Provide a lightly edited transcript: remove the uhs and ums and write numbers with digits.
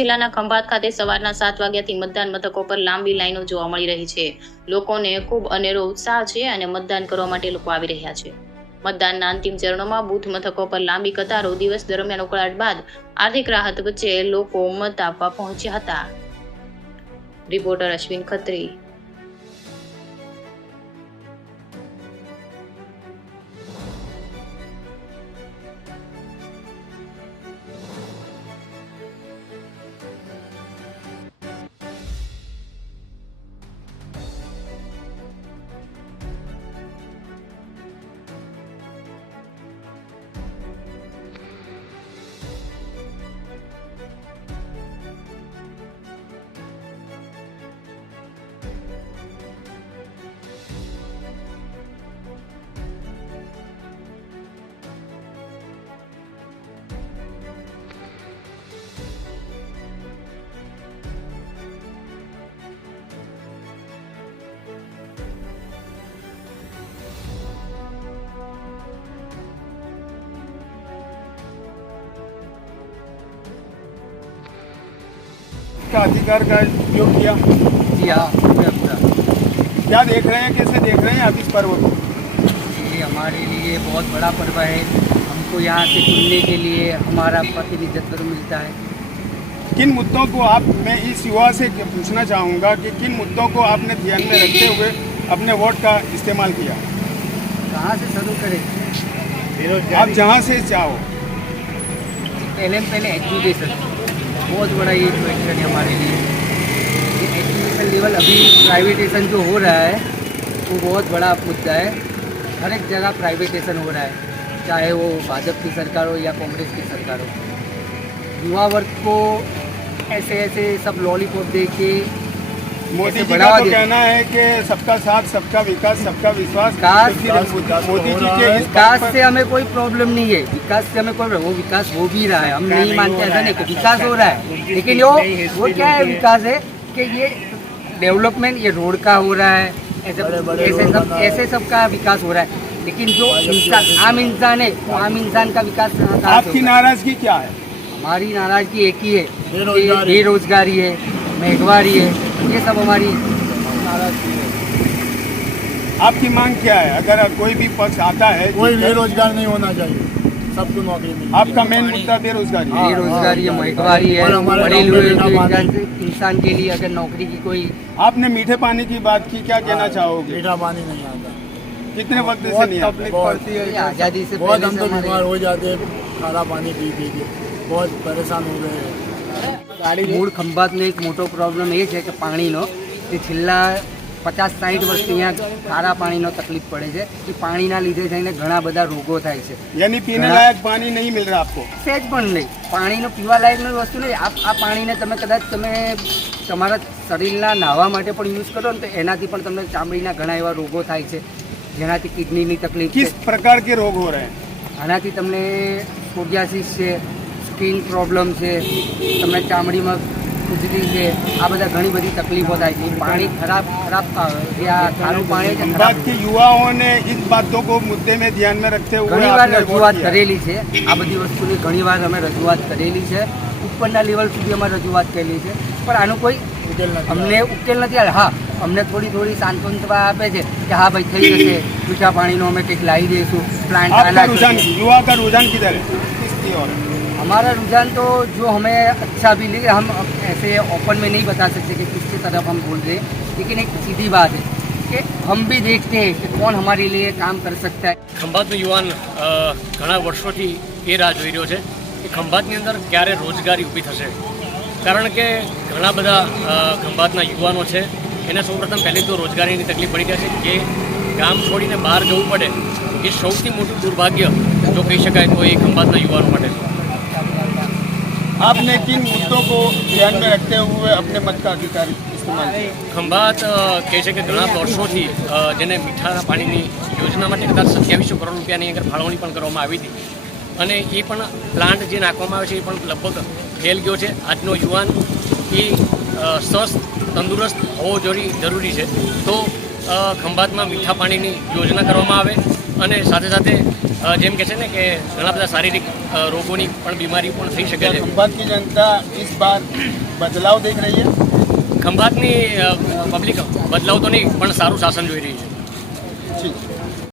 જિલ્લાના ખંભાત ખાતે સવારના 7 વાગ્યાથી મતદાન મથકો પર લાંબી લાઈનો જોવા મળી રહી છે। લોકોને ખૂબ અનેરો ઉત્સાહ છે અને મતદાન કરવા માટે લોકો આવી રહ્યા છે। મતદાનના અંતિમ ચરણોમાં બૂથ મથકો પર લાંબી કતારો, દિવસ દરમિયાન ઉકળાટ બાદ આર્થિક રાહત વચ્ચે લોકો મત આપવા પહોંચ્યા હતા। રિપોર્ટર અશ્વિન ખત્રી। का अधिकार का उपयोग किया? जी हाँ, पूरा। क्या देख रहे हैं, कैसे देख रहे हैं आप इस पर्व को? ये हमारे लिए बहुत बड़ा पर्व है। हमको यहाँ से चुनने के लिए हमारा प्रतिनिधित्व मिलता है। किन मुद्दों को आप, मैं इस युवा से पूछना चाहूँगा कि किन मुद्दों को आपने ध्यान में रखते हुए अपने वोट का इस्तेमाल किया? कहाँ से शुरू करें? आप जहाँ से चाहो। पहले एजुकेशन बहुत बड़ा ये क्वेश्चन है हमारे लिए। ये एजुकेशन लेवल अभी प्राइवेटेशन जो हो रहा है वो बहुत बड़ा मुद्दा है। हर एक जगह प्राइवेटेशन हो रहा है, चाहे वो भाजपा की सरकार हो या कांग्रेस की सरकार हो। युवा वर्ग को ऐसे सब लॉलीपॉप दे के मोदी जी का तो कहना है कि सबका साथ, सबका विकास, सबका विश्वास। मोदी जी के विकास से हमें कोई प्रॉब्लम नहीं है। विकास से हमें कोई, वो विकास हो भी रहा है, हम नहीं मानते ऐसा नहीं कि विकास हो रहा है, लेकिन वो क्या है विकास है कि ये डेवलपमेंट ये रोड का हो रहा है, ऐसे सब का विकास हो रहा है। लेकिन जो इंसान आम इंसान है, आम इंसान का विकास आपकी नाराजगी क्या है? हमारी नाराजगी एक ही है, बेरोजगारी है, महंगाई है, ये सब हमारी नाराजगी है। आपकी मांग क्या है? अगर कोई भी पक्ष आता है, कोई बेरोजगार नहीं होना चाहिए, सबको नौकरी मिले। आपका मेन मुद्दा बेरोजगारी है? बेरोजगारी है, महंगाई है। पढ़े हुए इंसान के लिए अगर नौकरी की कोई, आपने मीठे पानी की बात की, क्या कहना चाहोगे? मीठा पानी नहीं आता, कितने वक्त से नहीं आता? आज़ादी से बहुत हम तो बीमार हो जाते हैं खारा पानी पी के, बहुत परेशान हो गए हैं। મૂળ ખંભાતનો એક મોટો પ્રોબ્લેમ એ છે કે પાણીનો, કે છેલ્લા 50-60 વર્ષથી અહીંયા ખારા પાણીનો તકલીફ પડે છે। એ પાણીના લીધે થઈને ઘણા બધા રોગો થાય છે। यानी पीने लायक पानी नहीं मिल रहा आपको? સહેજ પણ નહીં, પાણીનો પીવા લાયકની વસ્તુ નહીં। આ પાણીને તમે કદાચ તમારા શરીરના નાહવા માટે પણ યુઝ કરો ને તો એનાથી પણ તમને ચામડીના ઘણા એવા રોગો થાય છે, જેનાથી કિડનીની તકલીફ છે। किस प्रकार के रोग हो रहे हैं? આનાથી તમને સોરિયાસિસ છે, સ્કિન પ્રોબ્લેમ છે, તમને ચામડીમાં ખુજલી છે, આ બધા ઘણી બધી તકલીફો થાય છે। પાણી ખરાબ ખારું પાણી છે। खंभात के युवाओं ने इस बातों को मुद्दे में ध्यान में रखते हुए ઘણી વાર आपने वोट રજૂઆત किया। કરેલી છે। આ બધી વસ્તુની ઘણી વાર અમે રજૂઆત કરેલી છે, ઉપરના લેવલ સુધી અમે રજૂઆત કરેલી છે, પણ આનું કોઈ અમને ઉકેલ નથી આવ્યો। હા, અમને થોડી સાંત્વનતા આપે છે કે હા ભાઈ થઈ જશે, મીઠા પાણીનો અમે કંઈક લાવી દઈશું, પ્લાન્ટ आपका रुझान, युवा का रुझान किधर है? किसकी ओर है? हमारा रुझान तो जो हमें अच्छा भी लगे, हम ऐसे ओपन में नहीं बता सकते कि किसकी तरफ हम बोल रहे हैं, लेकिन एक सीधी बात है कि हम भी देखते हैं कि कौन हमारे लिए काम कर सकता है। ખંભાતનો યુવાન ઘણા વર્ષોથી એ રાહ જોઈ રહ્યો છે કે ખંભાતની અંદર ક્યારે રોજગારી ઊભી થશે। કારણ કે ઘણા બધા ખંભાતના યુવાનો છે એને સૌપ્રથમ પહેલી તો રોજગારીની તકલીફ પડી જાય છે, કે ગામ છોડીને બહાર જવું પડે એ સૌથી મોટું દુર્ભાગ્ય જો કહી શકાય તો એ ખંભાતના યુવાનો માટે છે। आपने किन मुद्दों को ध्यान में रखते हुए अपने मत का अधिकार इस्तेमाल किया? ખંભાત કહે છે કે ઘણા વર્ષોથી જેને મીઠા પાણીની યોજના માટે કદાચ 2700 કરોડ રૂપિયાની આગળ ફાળવણી પણ કરવામાં આવી હતી, અને એ પણ પ્લાન્ટ જે નાખવામાં આવે છે એ પણ લગભગ ફેલ ગયો છે। આજનો યુવાન એ સ્વસ્થ તંદુરસ્ત હોવો જરૂરી છે। તો ખંભાતમાં મીઠા પાણીની યોજના કરવામાં આવે અને સાથે સાથે જેમ કે છે ને કે ઘણા બધા શારીરિક રોગોની પણ બીમારી પણ થઈ શકે છે. खंभात की जनता इस बार बदलाव देख रही है. ખંભાતની પબ્લિક બદલાવ તો નહીં પણ સારું શાસન જોઈ રહી છે. ठीक.